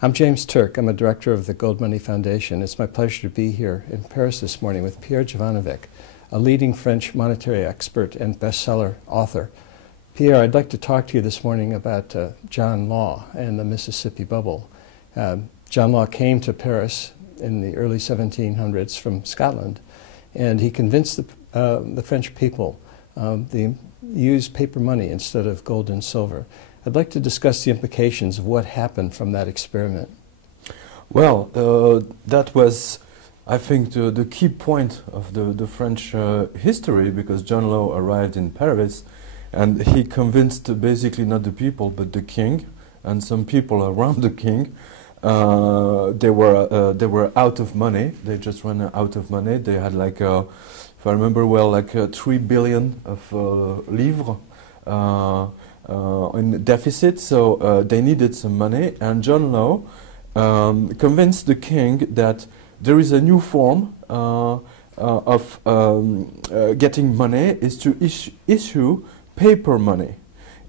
I'm James Turk. I'm a director of the Gold Money Foundation. It's my pleasure to be here in Paris this morning with Pierre Jovanovic, a leading French monetary expert and bestseller author. Pierre, I'd like to talk to you this morning about John Law and the Mississippi bubble. John Law came to Paris in the early 1700s from Scotland, and he convinced the French people they use paper money instead of gold and silver. I'd like to discuss the implications of what happened from that experiment. Well, that was, I think, the key point of the French history, because John Law arrived in Paris and he convinced basically not the people but the king and some people around the king. They were out of money. They just ran out of money. They had like, if I remember well, like 3 billion of livres in deficit, so they needed some money, and John Law convinced the king that there is a new form of getting money, is to issue paper money.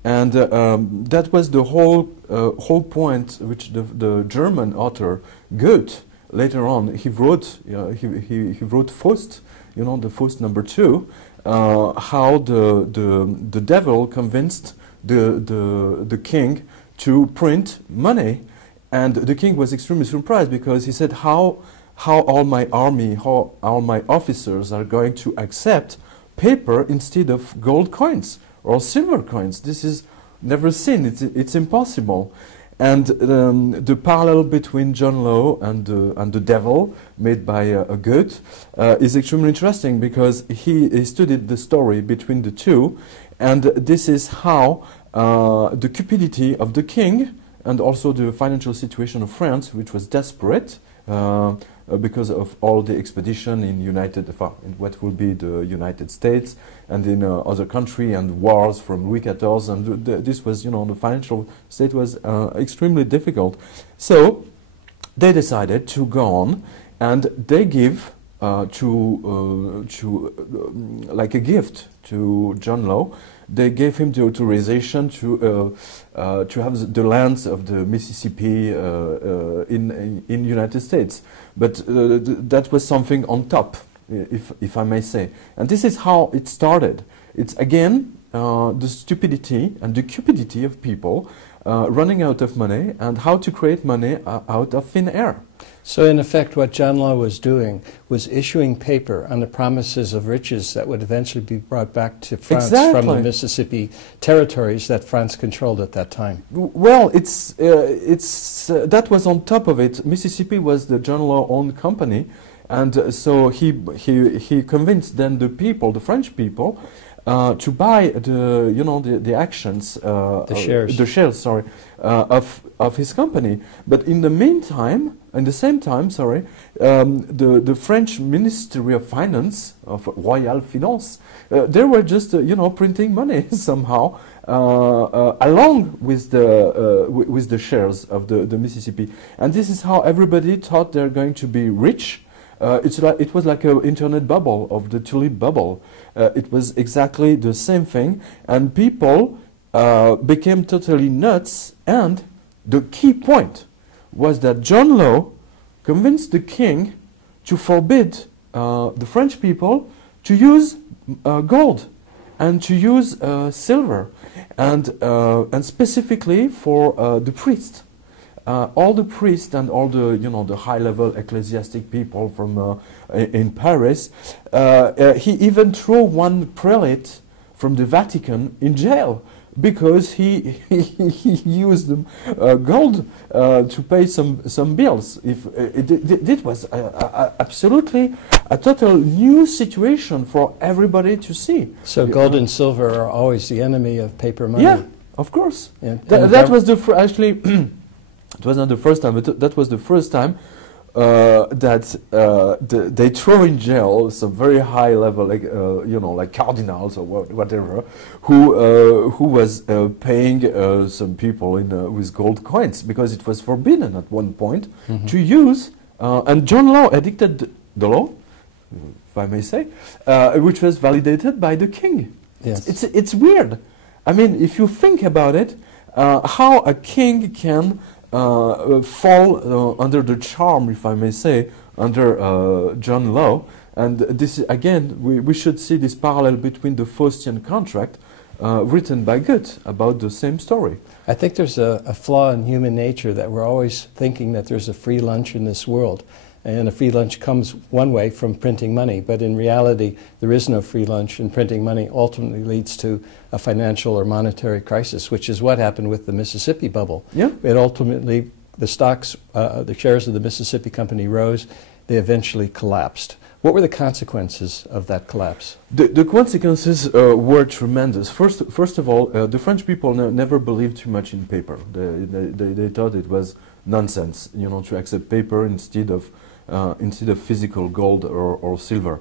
And that was the whole point which the German author Goethe later on he wrote Faust, you know, the Faust #2, how the devil convinced the king to print money, and the king was extremely surprised because he said, how all my army, how all my officers are going to accept paper instead of gold coins or silver coins? This is never seen. It's impossible. And the parallel between John Law and the devil, made by Goethe, is extremely interesting because he studied the story between the two, and this is how the cupidity of the king and also the financial situation of France, which was desperate because of all the expedition in in what will be the United States and in other country, and wars from Louis XIV, and this was, you know, the financial state was extremely difficult. So they decided to go on, and they give like a gift to John Law. They gave him the authorization to have the lands of the Mississippi in United States, but that was something on top, if I may say. And this is how it started. It's again the stupidity and the cupidity of people running out of money, and how to create money out of thin air. So in effect, what John Law was doing was issuing paper on the promises of riches that would eventually be brought back to France from the Mississippi territories that France controlled at that time. Well, that was on top of it. Mississippi was the John Law owned company, and so he convinced then the people, the French people, to buy the actions, the shares, sorry, of his company. But in the meantime, in the same time, sorry, the French Ministry of Finance, of Royal Finance, they were just printing money somehow along with the shares of the Mississippi, and this is how everybody thought they're going to be rich. It was like an internet bubble of the tulip bubble. It was exactly the same thing, and people became totally nuts. And the key point was that John Law convinced the king to forbid the French people to use gold and to use silver, and specifically for the priests. All the priests and all the the high-level ecclesiastic people from in Paris. He even threw one prelate from the Vatican in jail because he used gold to pay some bills. It was absolutely a total new situation for everybody to see. So gold and silver are always the enemy of paper money. Yeah, of course. Yeah. That was actually. It was not the first time, but that was the first time that they throw in jail some very high level, like like cardinals or whatever, who was paying some people with gold coins, because it was forbidden at one point to use. And John Law edicted the law, if I may say, which was validated by the king. Yes. It's weird. I mean, if you think about it, how a king can fall under the charm, if I may say, under John Law. And this is, again, we should see this parallel between the Faustian contract written by Goethe about the same story. I think there's a flaw in human nature that we're always thinking that there's a free lunch in this world. And a free lunch comes one way from printing money, but in reality there is no free lunch, and printing money ultimately leads to a financial or monetary crisis, which is what happened with the Mississippi bubble. Yeah. It ultimately, the stocks, the shares of the Mississippi company rose, they eventually collapsed. What were the consequences of that collapse? The consequences were tremendous. First of all, the French people never believed too much in paper. They thought it was nonsense, you know, to accept paper instead of physical gold or silver.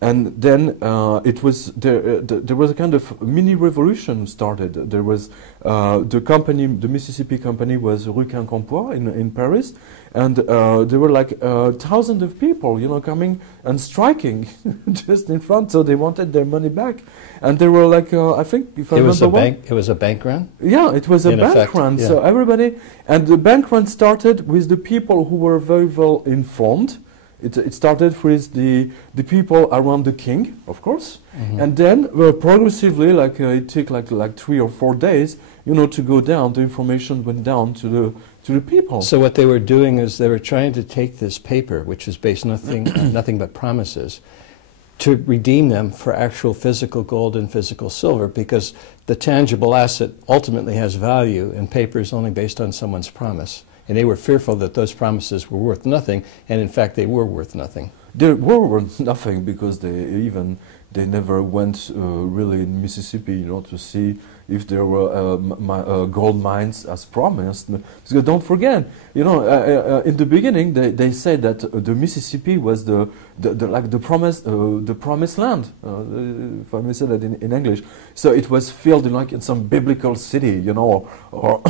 And then it was there was a kind of mini revolution started. There was the company, the Mississippi company, was Rue Quincampoix in Paris, and there were like thousands of people, you know, coming and striking just in front. So they wanted their money back, and there were like I think if I remember it was a bank run. Yeah, it was a bank run. Yeah. So everybody, and the bank run started with the people who were very well informed. It started with the people around the king, of course, and then progressively, like it took like 3 or 4 days, you know, to go down. The information went down to the people. So what they were doing is they were trying to take this paper, which is based nothing but promises, to redeem them for actual physical gold and physical silver, because the tangible asset ultimately has value, and paper is only based on someone's promise. And they were fearful that those promises were worth nothing, and in fact they were worth nothing. They were worth nothing because they never went really in Mississippi, you know, to see if there were gold mines as promised. Because don't forget, you know, in the beginning they said that the Mississippi was the promised land, if I may say that in English. So it was filled in some biblical city, you know, or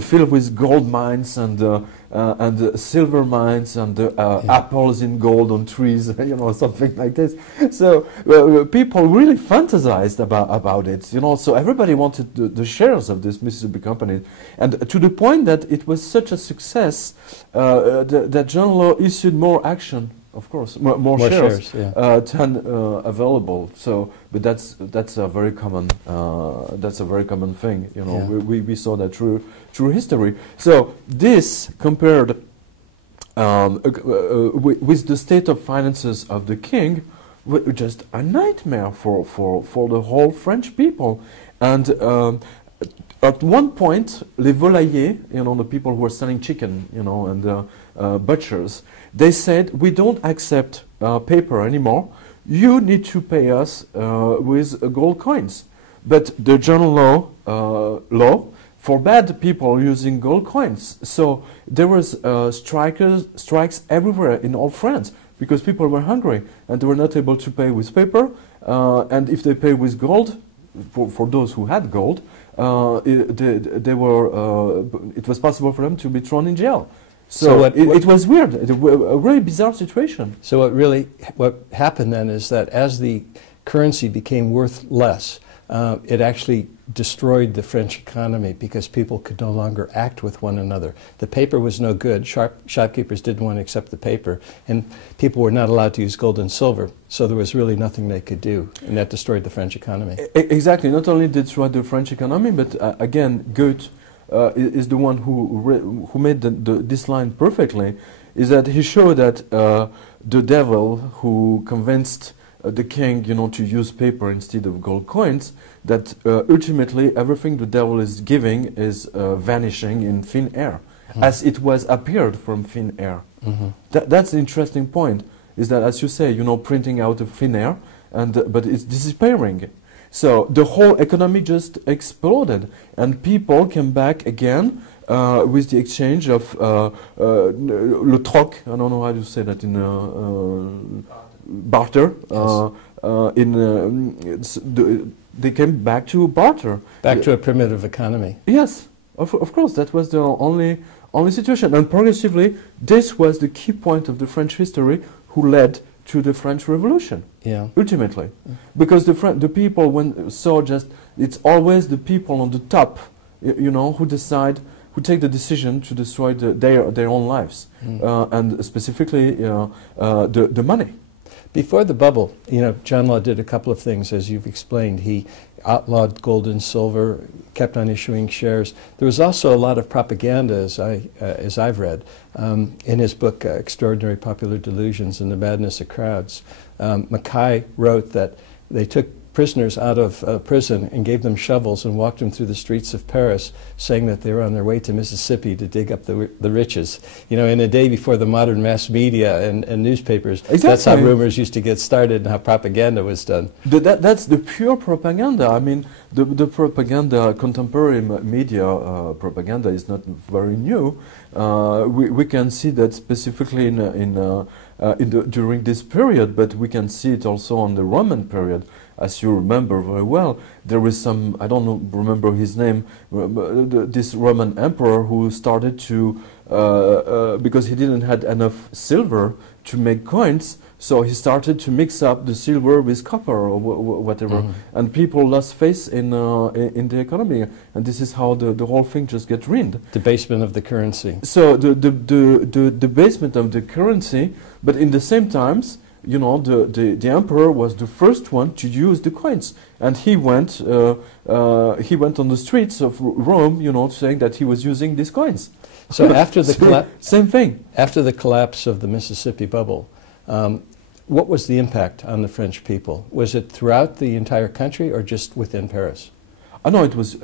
filled with gold mines and silver mines and apples in gold on trees, you know, something like this. So people really fantasized about it, you know. So everybody wanted the shares of this Mississippi company, and to the point that it was such a success that John Law issued more action. Of course, more shares yeah. than available. So, but that's a very common thing. You know, yeah. we saw that through history. So this compared with the state of finances of the king, just a nightmare for the whole French people. And at one point, les volaillers, you know, the people who were selling chicken, you know, and butchers, they said, we don't accept paper anymore. You need to pay us with gold coins. But the John Law forbade people using gold coins. So there was strikes everywhere in all France because people were hungry and they were not able to pay with paper. And if they pay with gold, for those who had gold, it was possible for them to be thrown in jail. So it was weird, a really bizarre situation. So what happened then is that as the currency became worth less, it actually destroyed the French economy because people could no longer act with one another. The paper was no good. Shopkeepers didn't want to accept the paper, and people were not allowed to use gold and silver. So there was really nothing they could do, and that destroyed the French economy. Exactly. Not only did it destroy the French economy, but again, Goethe is the one who made this line perfectly. Is that he showed that the devil who convinced the king, you know, to use paper instead of gold coins, that ultimately everything the devil is giving is vanishing in thin air, as it was appeared from thin air. That's the interesting point, is that, as you say, you know, printing out of thin air, but it's disappearing. So the whole economy just exploded, and people came back again with the exchange of le troc. I don't know how to say that in barter. Yes. They came back to barter. Back to a primitive economy. Yes, of course, that was the only situation. And progressively, this was the key point of the French history who led to the French Revolution, ultimately. Because the people saw just, it's always the people on the top, you know, who decide who take the decision to destroy their own lives, and specifically the money. Before the bubble, John Law did a couple of things, as you've explained. He outlawed gold and silver, kept on issuing shares. There was also a lot of propaganda, as I've read, in his book, Extraordinary Popular Delusions and the Madness of Crowds. Mackay wrote that they took prisoners out of prison and gave them shovels and walked them through the streets of Paris, saying that they were on their way to Mississippi to dig up the riches. In a day before the modern mass media and newspapers, exactly. That's how rumors used to get started and how propaganda was done. That's the pure propaganda. I mean, the propaganda, contemporary media propaganda is not very new. We can see that specifically during this period, but we can see it also on the Roman period. As you remember very well, there was some, I don't remember his name, this Roman emperor who started to, because he didn't have enough silver to make coins, so he started to mix up the silver with copper or whatever, and people lost faith in the economy, and this is how the whole thing just get ruined. Debasement of the currency. So the debasement of the currency, but in the same times, the emperor was the first one to use the coins, and he went on the streets of Rome, saying that he was using these coins. So after the same thing. After the collapse of the Mississippi bubble, what was the impact on the French people? Was it throughout the entire country or just within Paris? No, it was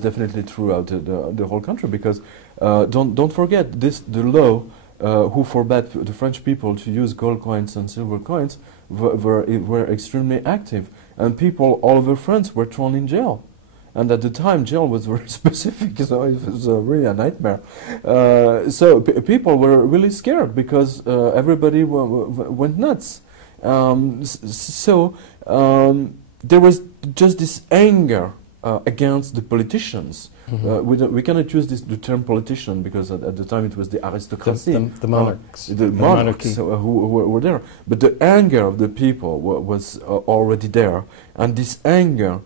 definitely throughout the whole country, because don't forget the law. Who forbade the French people to use gold coins and silver coins were extremely active, and people all over France were thrown in jail. And at the time, jail was very specific, so it was really a nightmare. So people were really scared because everybody went nuts. There was just this anger against the politicians. We cannot use the term politician because at the time it was the aristocracy, the monarchs, the monarchs who were there. But the anger of the people was already there, and this anger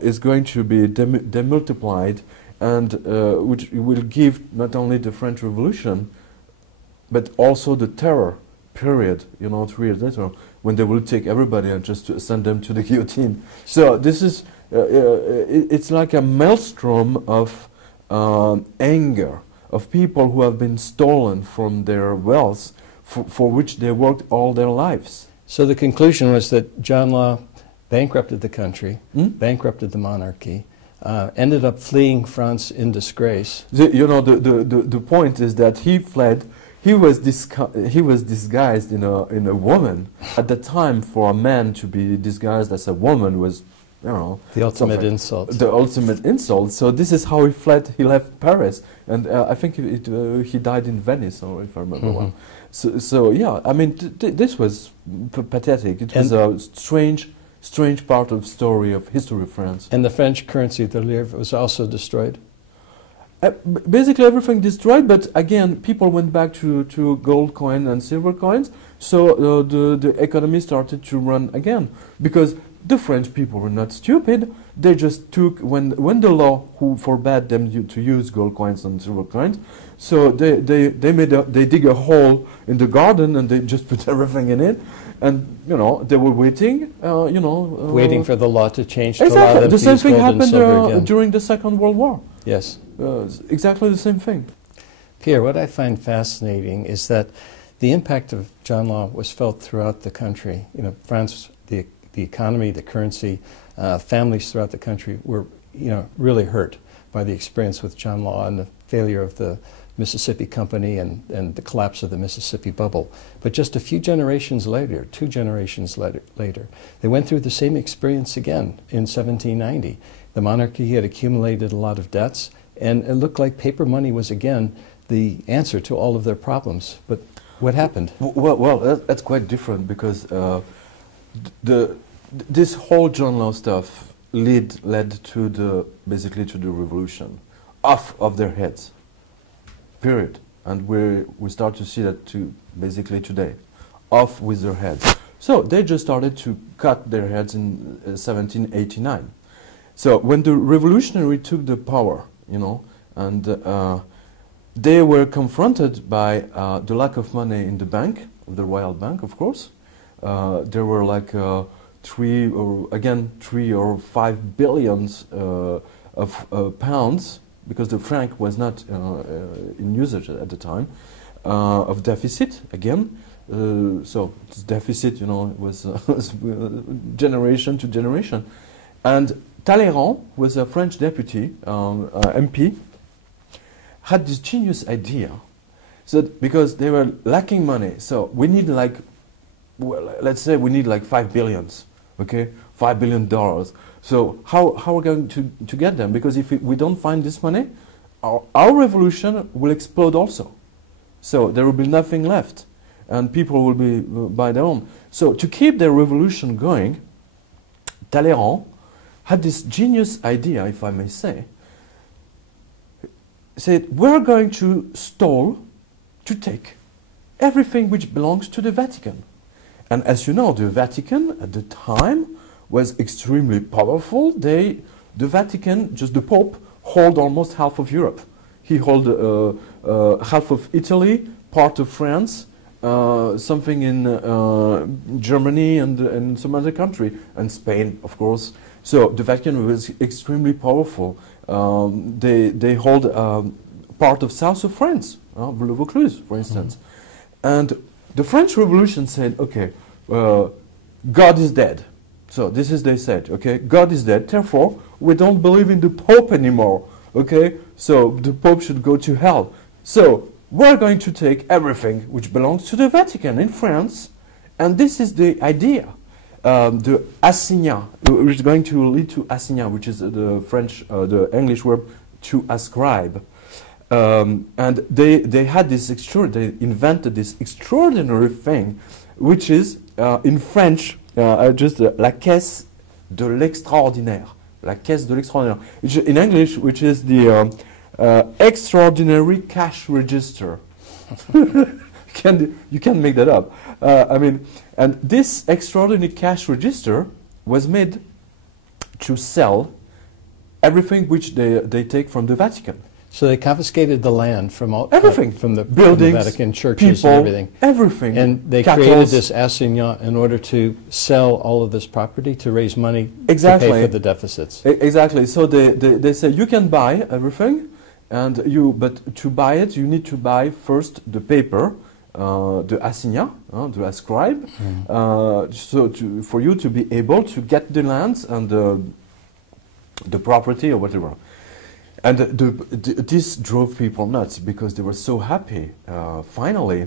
is going to be demultiplied, and which will give not only the French Revolution, but also the terror period. 3 years later, when they will take everybody and just send them to the guillotine. So this is. It's like a maelstrom of anger, of people who have been stolen from their wealth for which they worked all their lives. So the conclusion was that John Law bankrupted the country, bankrupted the monarchy, ended up fleeing France in disgrace. The point is that he fled. He was disguised in a woman. At the time, for a man to be disguised as a woman was, the ultimate insult. The ultimate insult. So this is how he fled. He left Paris, and I think he died in Venice, or if I remember well. So yeah, I mean, this was pathetic. It was a strange part of history of France. And the French currency, the livre, was also destroyed. Basically everything destroyed, but again, people went back to gold coin and silver coins. So the economy started to run again, because the French people were not stupid. They just took, when the law who forbade them to use gold coins and silver coins, so they dig a hole in the garden and they just put everything in it, and they were waiting, waiting for the law to change. Exactly, to allow them the to same use thing gold and silver happened again. during the Second World War. Yes, exactly the same thing. Pierre, what I find fascinating is that the impact of John Law was felt throughout the country. France, the economy, the currency, families throughout the country were, really hurt by the experience with John Law and the failure of the Mississippi Company and the collapse of the Mississippi bubble. But just a few generations later, 2 generations later, they went through the same experience again in 1790. The monarchy had accumulated a lot of debts, and it looked like paper money was again the answer to all of their problems. But what happened? Well, that's quite different, because this whole John Law stuff led to basically to the revolution, off of their heads, period. And we start to see that basically today, off with their heads. So they just started to cut their heads in 1789. So when the revolutionary took the power, and they were confronted by the lack of money in the bank, the Royal Bank, of course. There were like 3 or 5 billions of pounds, because the franc was not in usage at the time, of deficit again. So this deficit, was generation to generation. And Talleyrand was a French deputy, MP, had this genius idea. So because they were lacking money, so we need like, well, let's say we need like 5 billions, okay, $5 billion. So how are we going to get them? Because if we don't find this money, our revolution will explode also. So there will be nothing left, and people will be by their own. So to keep their revolution going, Talleyrand had this genius idea, if I may say, said, we're going to take everything which belongs to the Vatican. And as you know, the Vatican at the time was extremely powerful. The Vatican, just the Pope, hold almost half of Europe. He hold half of Italy, part of France, something in Germany and some other country, and Spain, of course. So the Vatican was extremely powerful. They hold part of south of France, Le Vaucluse, for instance. And the French Revolution said, okay, God is dead. So this is, they said, okay, God is dead, therefore we don't believe in the Pope anymore, okay? So the Pope should go to hell. So we're going to take everything which belongs to the Vatican in France, and this is the idea. The assignat, which is going to lead to assignat, which is the French, the English word to ascribe. And they had this they invented this extraordinary thing, which is in French just la caisse de l'extraordinaire, la caisse de l'extraordinaire, which in English, which is the extraordinary cash register. You can make that up. I mean, and this extraordinary cash register was made to sell everything which they take from the Vatican. So they confiscated the land from all everything, from the buildings, from the Vatican churches, people, and everything. Everything. And they created this assignat in order to sell all of this property to raise money to pay for the deficits. Exactly. So they say you can buy everything, and but to buy it you need to buy first the paper, the assignat, the ascribe, so for you to be able to get the lands and the property or whatever. And this drove people nuts because they were so happy, finally,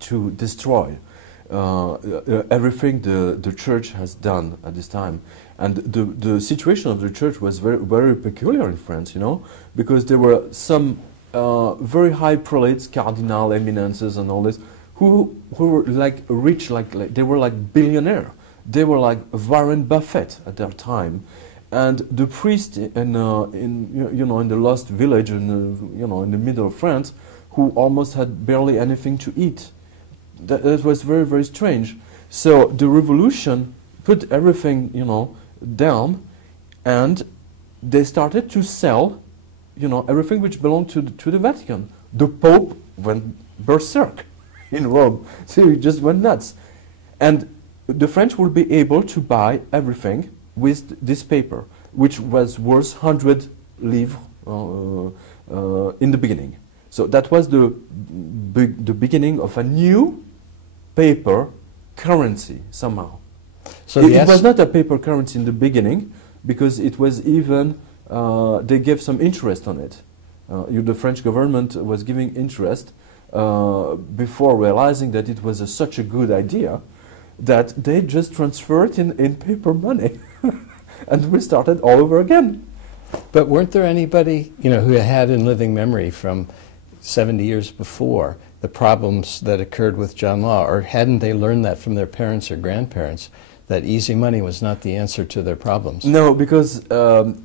to destroy everything the church has done at this time. And the situation of the church was very, very peculiar in France, because there were some very high prelates, cardinal eminences and all this, who were like rich, like they were like billionaire. They were like Warren Buffett at their time. And the priest in the lost village in the middle of France, who almost had barely anything to eat. That was very, very strange. So the revolution put everything down, and they started to sell everything which belonged to the Vatican. The Pope went berserk in Rome, so he just went nuts. And the French will be able to buy everything with this paper, which was worth 100 livres in the beginning. So that was the beginning of a new paper currency somehow. So it was not a paper currency in the beginning, because it was even, they gave some interest on it. The French government was giving interest before realizing that it was such a good idea that they just transferred it in paper money. And we started all over again. But weren't there anybody, who had in living memory from 70 years before the problems that occurred with John Law, or hadn't they learned that from their parents or grandparents, that easy money was not the answer to their problems? No, because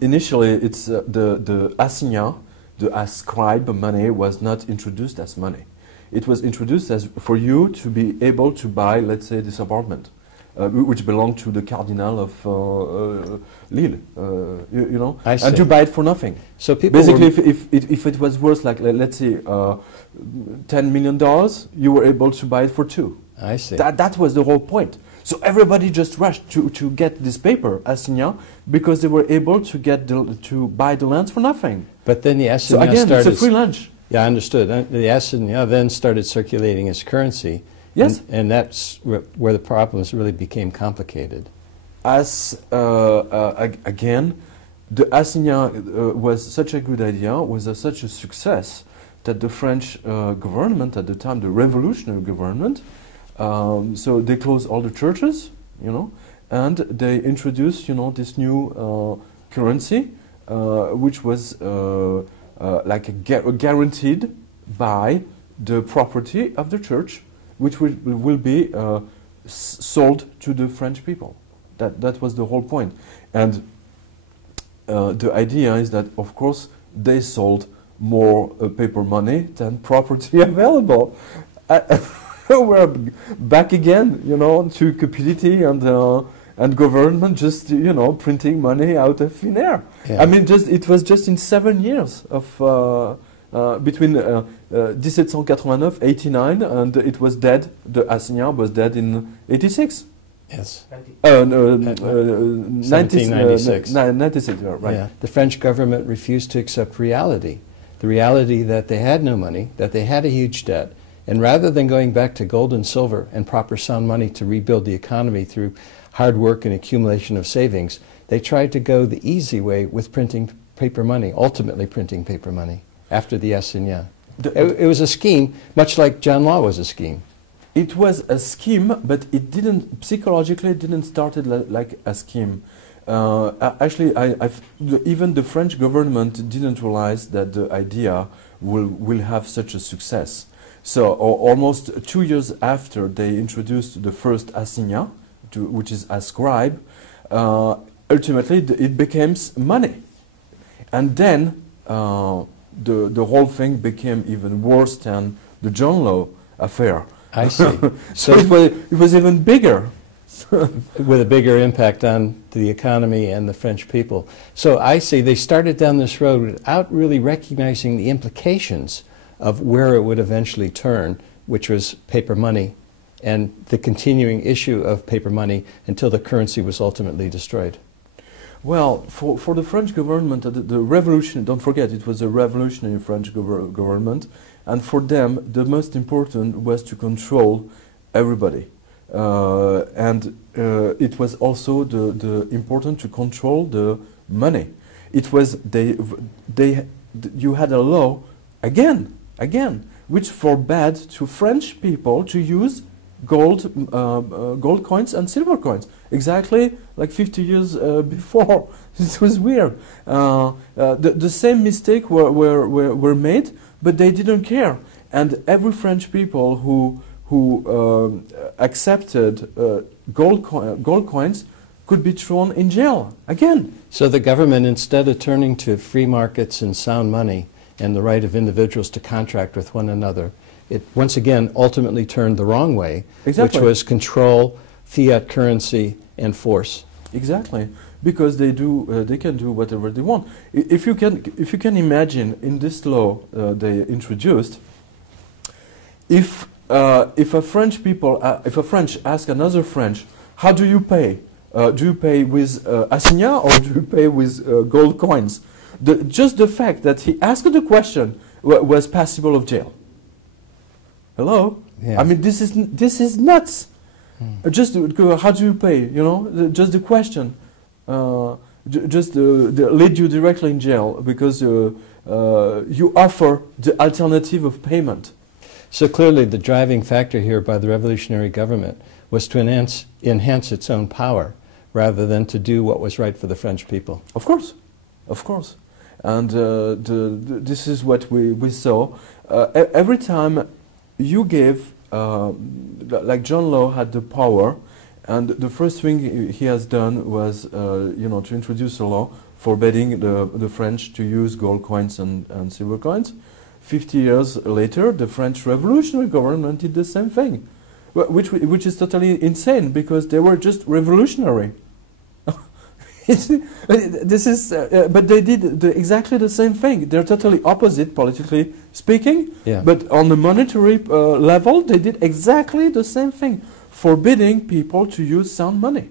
initially it's the assignat, the ascribe money, was not introduced as money. It was introduced as for you to be able to buy, let's say, this apartment. which belonged to the Cardinal of Lille, you know, I see. and you buy it for nothing. So people Basically, were, if it was worth, like, let's say, $10 million, you were able to buy it for 2. I see. That was the whole point. So everybody just rushed to get this paper, assignat, because they were able to get to buy the lands for nothing. But then the So assignat again, started. it's a free lunch. Yeah, I understood. The assignat then started circulating as currency. Yes. And that's where the problems really became complicated. As again, the assignat was such a good idea, was such a success that the French government at the time, the revolutionary government, so they closed all the churches, you know, and they introduced, you know, this new currency, which was like guaranteed by the property of the church, which will be sold to the French people. That was the whole point. And the idea is that, of course, they sold more paper money than property available. We're back again, you know, to cupidity and government just, you know, printing money out of thin air. Yeah. I mean, it was just in 7 years of between 1789, 89, and it was dead. The assignat was dead in 86. Yes. 1796. 96, right. Yeah. The French government refused to accept reality. The reality that they had no money, that they had a huge debt, and rather than going back to gold and silver and proper sound money to rebuild the economy through hard work and accumulation of savings, they tried to go the easy way with printing paper money, ultimately printing paper money after the assignat. It was a scheme, much like John Law was a scheme. It was a scheme, but it didn't, psychologically, it didn't start like a scheme. Actually, even the French government didn't realize that the idea will have such a success. So almost 2 years after they introduced the first assignat, which is ascribe, ultimately it becomes money. And then the whole thing became even worse than the John Law affair. I see. So it was even bigger. With a bigger impact on the economy and the French people. So I see they started down this road without really recognizing the implications of where it would eventually turn, which was paper money, and the continuing issue of paper money until the currency was ultimately destroyed. Well, for the French government, the revolution, don't forget, it was a revolutionary French government, and for them, the most important was to control everybody. And it was also the important to control the money. It was you had a law again, which forbade to French people to use gold coins and silver coins. Exactly like 50 years before. It was weird. The same mistake were made, but they didn't care. And every French people who accepted gold coins could be thrown in jail again. So the government, instead of turning to free markets and sound money and the right of individuals to contract with one another, it once again ultimately turned the wrong way, Exactly. which was control, fiat currency, and force. Exactly, because they can do whatever they want. If you can imagine, in this law they introduced, if a French ask another French, how do you pay? Do you pay with assignat or do you pay with gold coins? Just the fact that he asked the question was passible of jail. Hello? Yeah. I mean, this is nuts. Just how do you pay? You know, just the question, just lead you directly in jail because you offer the alternative of payment. So clearly the driving factor here by the revolutionary government was to enhance its own power rather than to do what was right for the French people. Of course, of course. And this is what we saw. Every time you gave, like John Law had the power, and the first thing he has done was to introduce a law forbidding the French to use gold coins and silver coins. 50 years later, the French revolutionary government did the same thing. which is totally insane because they were just revolutionary. This is, but they did exactly the same thing. They're totally opposite politically speaking, Yeah. but on the monetary level, they did exactly the same thing, forbidding people to use sound money.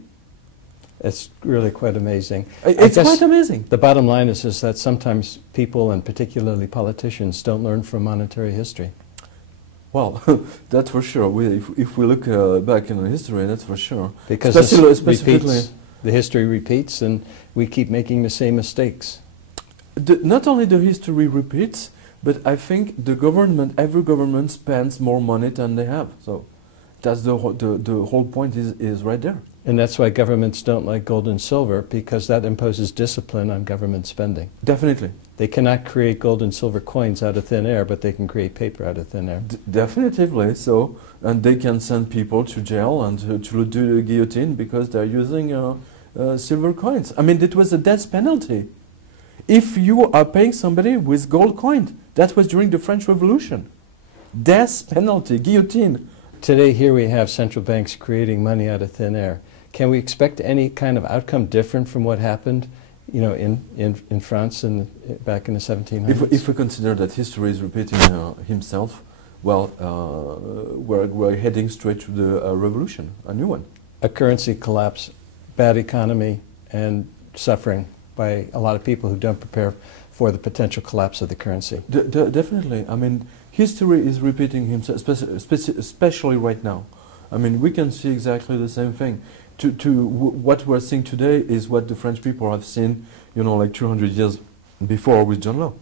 It's really quite amazing. It's quite amazing. The bottom line is that sometimes people, and particularly politicians, don't learn from monetary history. Well, that's for sure. If we look back in the history, that's for sure. Because Specifically, the history repeats, and we keep making the same mistakes. not only the history repeats, but I think the government, every government spends more money than they have. So that's the whole point is right there. And that's why governments don't like gold and silver, because that imposes discipline on government spending. Definitely. They cannot create gold and silver coins out of thin air, but they can create paper out of thin air. Definitively so. And they can send people to jail and to do the guillotine because they're using silver coins. I mean, it was a death penalty. If you are paying somebody with gold coin, that was during the French Revolution. Death penalty, guillotine. Today, here we have central banks creating money out of thin air. Can we expect any kind of outcome different from what happened, you know, in France back in the 1700s? If we consider that history is repeating himself, well, we're heading straight to the revolution, a new one. A currency collapse, bad economy, and suffering by a lot of people who don't prepare for the potential collapse of the currency. Definitely. I mean, history is repeating himself, especially right now. I mean, we can see exactly the same thing. What we're seeing today is what the French people have seen, you know, like 200 years before with John Law.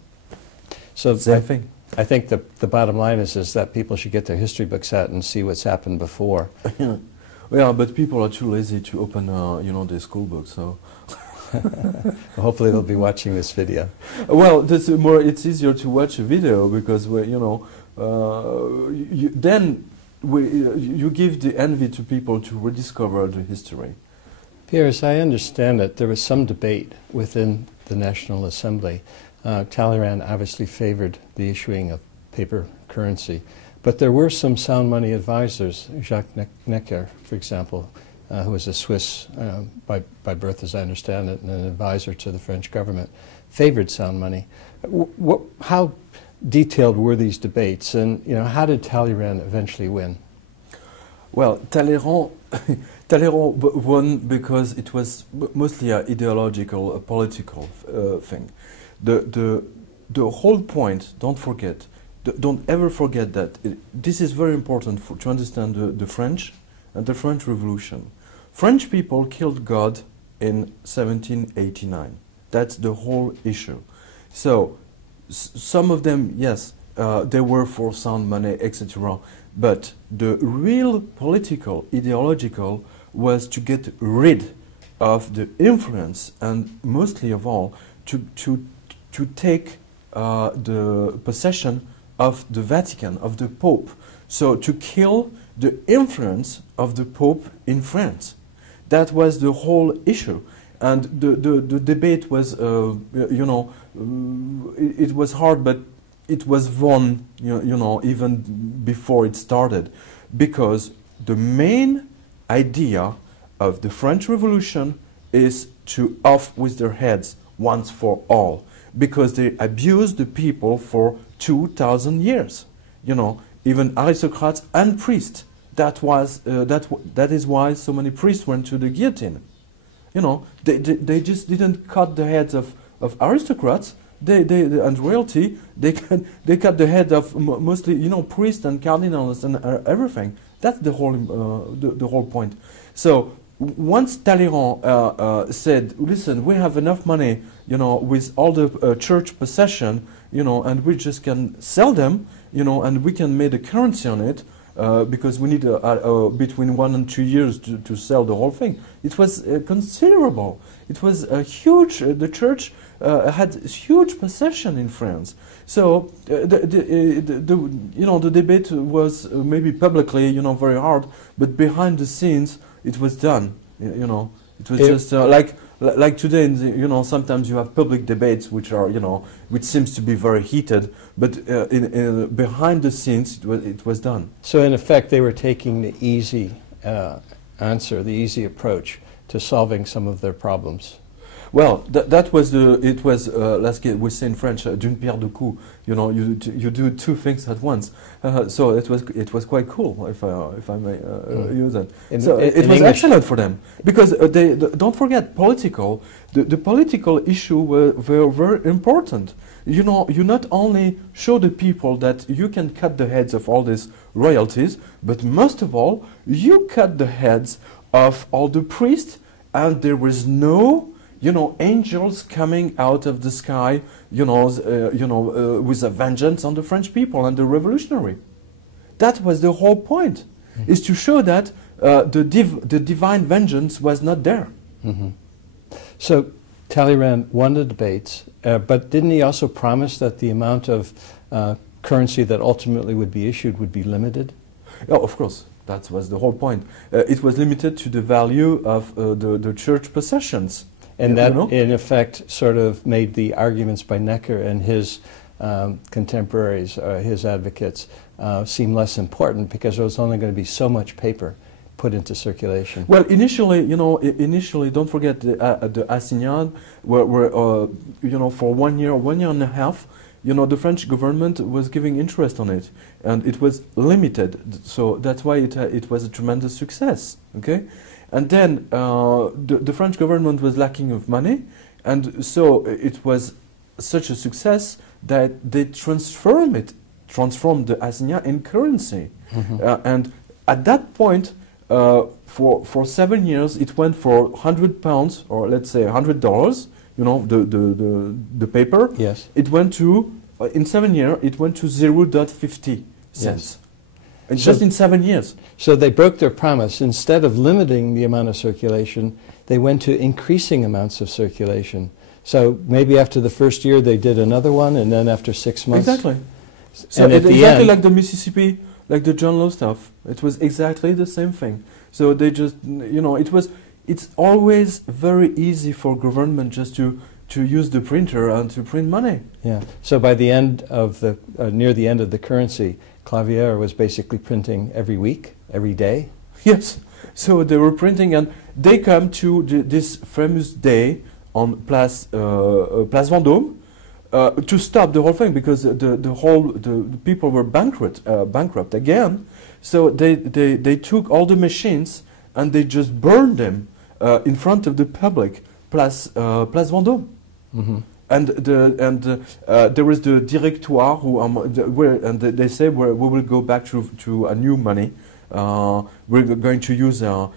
So Same thing. I think the bottom line is that people should get their history books out and see what's happened before. Yeah, but people are too lazy to open, you know, their school books. So. Well, hopefully they'll be watching this video. Well, it's easier to watch a video because you know, you give the envy to people to rediscover the history. Pierre, as I understand it, there was some debate within the National Assembly. Talleyrand obviously favored the issuing of paper currency, but there were some sound money advisors, Jacques Necker, for example, who was a Swiss by birth, as I understand it, and an advisor to the French government, favored sound money. How detailed were these debates, and you know, how did Talleyrand eventually win? Well, Talleyrand won because it was mostly an ideological, a political thing. The whole point, don't forget, don't ever forget that this is very important to understand the French and the French Revolution. French people killed God in 1789. That's the whole issue. So some of them, yes, they were for sound money, etc. But the real political, ideological was to get rid of the influence and mostly of all to take the possession of the Vatican, of the Pope. So to kill the influence of the Pope in France. That was the whole issue. And the debate was, you know, it was hard, but it was won, you know, even before it started. Because the main idea of the French Revolution is to off with their heads once for all. Because they abused the people for 2,000 years. You know, even aristocrats and priests. That is why so many priests went to the guillotine. You know, they just didn't cut the heads of aristocrats. And royalty. They cut the head of mostly, you know, priests and cardinals and everything. That's the whole point. So once Talleyrand said, "Listen, we have enough money, you know, with all the church possession, you know, and we just can sell them, you know, and we can make a currency on it." Because we need between 1 and 2 years to sell the whole thing. It was considerable. It was a huge. The church had huge possession in France. So you know, the debate was maybe publicly, you know, very hard, but behind the scenes it was done. You know, it was just like like today, you know, sometimes you have public debates which are, you know, which seems to be very heated, but behind the scenes it was done. So in effect, they were taking the easy answer, the easy approach to solving some of their problems. Well, that was it was, we say in French, d'une pierre deux coups. You know, you do two things at once. So it was quite cool, if I may use it. So it was English, excellent for them, because don't forget, the political issue were very important. You know, you not only show the people that you can cut the heads of all these royalties, but most of all, you cut the heads of all the priests, and there was no, you know, angels coming out of the sky, you know, with a vengeance on the French people and the revolutionary. That was the whole point, is to show that the divine vengeance was not there. So Talleyrand won the debates, but didn't he also promise that the amount of currency that ultimately would be issued would be limited? Oh, of course. That was the whole point. It was limited to the value of the church possessions. And that, in effect, sort of made the arguments by Necker and his contemporaries, his advocates, seem less important, because there was only going to be so much paper put into circulation. Well, initially, you know, don't forget the assignats were you know, for 1 year, 1 year and a half, you know, the French government was giving interest on it, and it was limited. So that's why it was a tremendous success. Okay. And then the French government was lacking of money, and so it was such a success that they transformed the assignat in currency. And at that point, for 7 years, it went for £100, or let's say $100. You know, the paper. Yes. It went to in 7 years, it went to 0.50 cents. Yes. And just in 7 years. So they broke their promise. Instead of limiting the amount of circulation, they went to increasing amounts of circulation. So maybe after the first year they did another one, and then after 6 months. Exactly. So exactly like the Mississippi, like the John Law stuff. It was exactly the same thing. So they just, you know, it's always very easy for government just to use the printer and to print money. Yeah. So by the end of the, near the end of the currency, Clavière was basically printing every week, every day. Yes. So they were printing, and they come to this famous day on Place Vendôme to stop the whole thing, because the people were bankrupt again. So they took all the machines and they just burned them in front of the public, Place Vendôme. And there was the directoire and they say we will go back to a new money. We're going to use I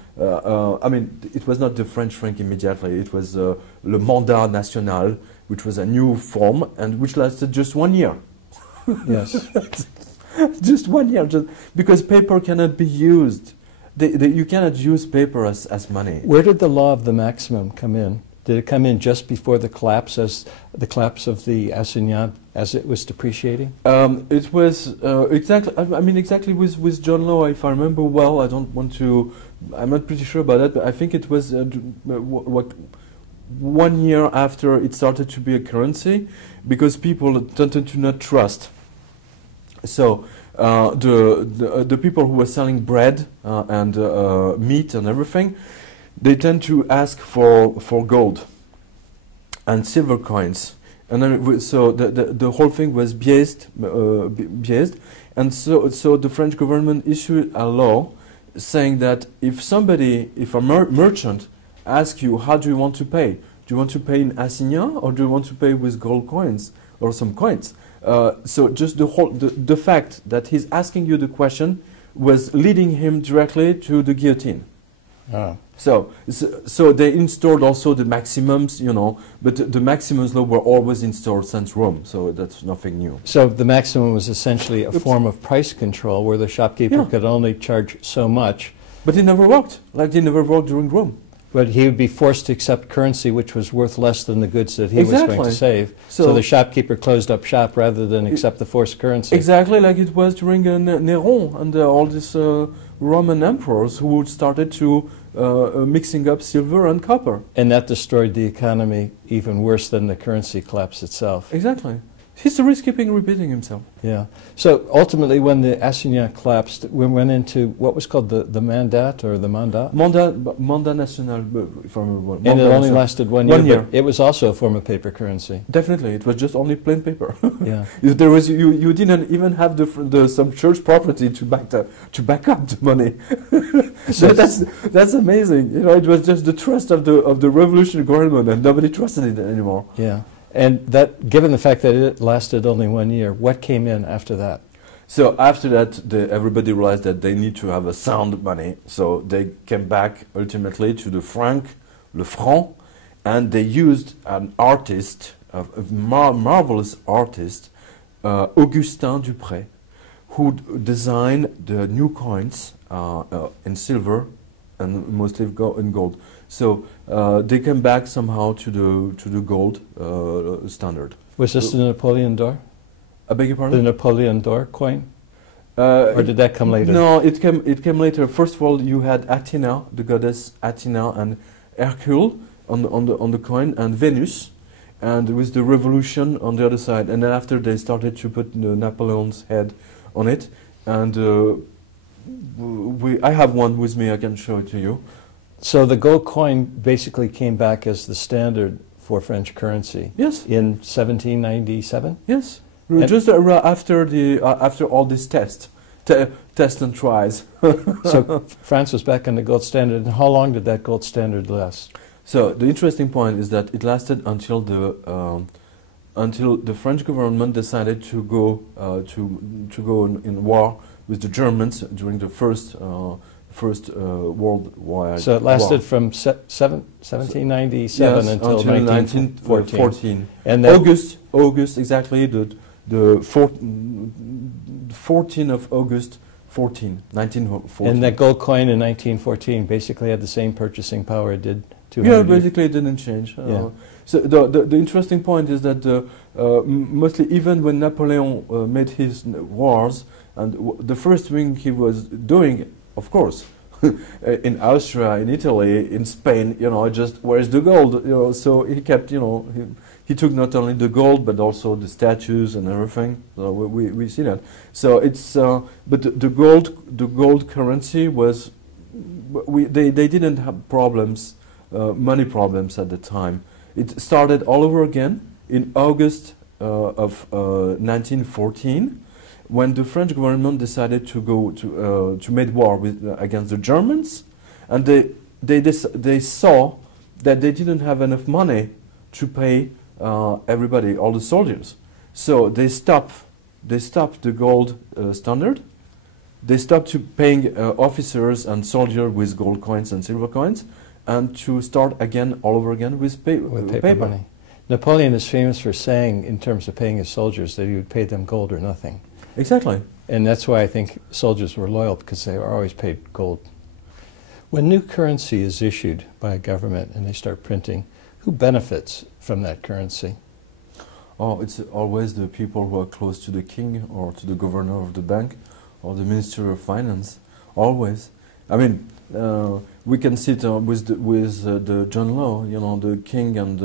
mean, it was not the French franc immediately. It was le mandat national, which was a new form and which lasted just 1 year. Yes. Just 1 year, because paper cannot be used. You cannot use paper as money. Where did the law of the maximum come in? Did it come in just before the collapse, as the collapse of the assignat as it was depreciating? It was exactly. I mean, exactly with John Law, if I remember well. I don't want to. I'm not pretty sure about that, but I think it was 1 year after it started to be a currency, because people tended to not trust. So the people who were selling bread and meat and everything, they tend to ask for gold and silver coins, and then so the whole thing was biaised, and so the French government issued a law saying that if a merchant asks you, how do you want to pay? Do you want to pay in assignats, or do you want to pay with gold coins or some coins? So just the fact that he's asking you the question was leading him directly to the guillotine. Oh. So they installed also the maximums, you know, but the maximums were always installed since Rome, so that's nothing new. So the maximum was essentially a form of price control, where the shopkeeper could only charge so much. But it never worked, like it never worked during Rome. But he would be forced to accept currency which was worth less than the goods that he was going to save. So the shopkeeper closed up shop rather than accept the forced currency. Exactly like it was during Néron and all this Roman emperors who started to mixing up silver and copper. And that destroyed the economy even worse than the currency collapse itself. Exactly. History is keeping repeating himself. Yeah. So ultimately, when the assignat collapsed, we went into what was called the mandat or the mandat. Mandat national, if I remember. And it only lasted 1 year. 1 year. But it was also a form of paper currency. Definitely, it was just only plain paper. Yeah. There was you didn't even have some church property to back up the money. So that's amazing. You know, it was just the trust of the revolutionary government, and nobody trusted it anymore. Yeah. And that, given the fact that it lasted only 1 year, what came in after that? So after that, everybody realized that they need to have a sound money. So they came back ultimately to the franc, le franc, and they used an artist, a marvelous artist, Augustin Dupré, who designed the new coins in silver and mostly in gold. So they came back somehow to the gold standard. Was this the Napoleon d'Or? I beg your The pardon? Napoleon d'Or coin? Or did that come later? No, it came later. First of all, you had Athena, the goddess Athena, and Hercule on the coin, and Venus, and with the revolution on the other side. And then after they started to put Napoleon's head on it, and I have one with me. I can show it to you. So the gold coin basically came back as the standard for French currency. Yes. In 1797? Yes. And Just after all these tests and tries. So France was back on the gold standard. And how long did that gold standard last? So the interesting point is that it lasted until the French government decided to go in war with the Germans during the first World War. So it lasted from 1797 yes, until 1914. And August exactly the 14th of August 1914. And that gold coin in 1914 basically had the same purchasing power it did 200 Yeah, years. basically it didn't change. Yeah. So the interesting point is that mostly even when Napoleon made his wars, and the first thing he was doing, of course, in Austria, in Italy, in Spain, you know, just where's the gold? You know, so he kept, you know, he took not only the gold but also the statues and everything. So we see that. So it's but the gold currency was they didn't have problems, money problems at the time. It started all over again in August of 1914. When the French government decided to go to make war against the Germans, and they saw that they didn't have enough money to pay everybody, all the soldiers, so they stopped the gold standard. They stopped paying officers and soldiers with gold coins and silver coins, and to start again all over again with paper money. Napoleon is famous for saying, in terms of paying his soldiers, that he would pay them gold or nothing. Exactly. And that's why I think soldiers were loyal, because they were always paid gold. When new currency is issued by a government and they start printing, who benefits from that currency? Oh, it's always the people who are close to the king or to the governor of the bank or the Minister of Finance. Always. I mean, we can see it with the John Law, you know, the king and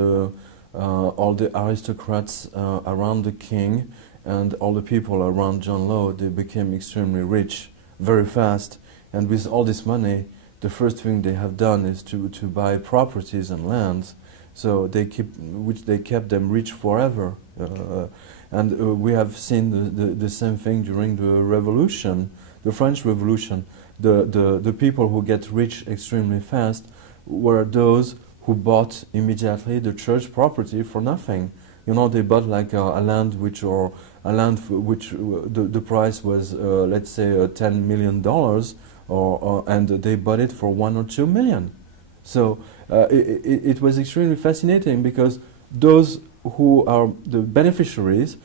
all the aristocrats around the king. And all the people around John Law, they became extremely rich very fast. And with all this money, the first thing they have done is to buy properties and lands. So they kept them rich forever. And we have seen the same thing during the Revolution, the French Revolution. The people who get rich extremely fast were those who bought immediately the church property for nothing. You know, they bought like a land which the price was let's say $10 million, and they bought it for 1 or 2 million. So it was extremely fascinating, because those who are the beneficiaries,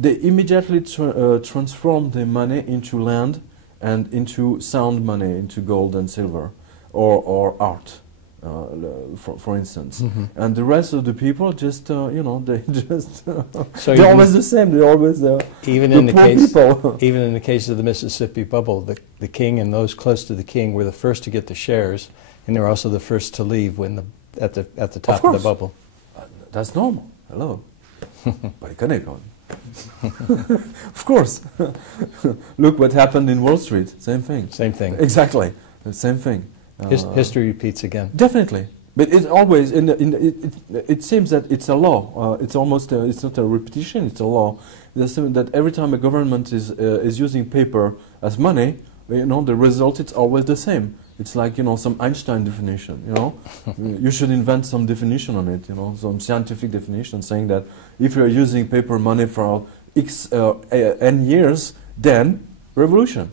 they immediately transform the money into land and into sound money, into gold and silver, or art. for instance, and the rest of the people just you know, they just So they're always the same. They're always even the in the poor case people. even in the case of the Mississippi bubble, the king and those close to the king were the first to get the shares, and they were also the first to leave when at the top of the bubble. That's normal. Hello. Of course. Look what happened in Wall Street. Same thing. Same thing. Exactly. The same thing. History repeats again. Definitely. But it always, it seems that it's a law. It's almost, it's not a repetition, it's a law. That every time a government is using paper as money, you know, the result is always the same. It's like, you know, some Einstein definition, you know. You should invent some definition on it, you know, some scientific definition saying that if you're using paper money for X, N years, then revolution.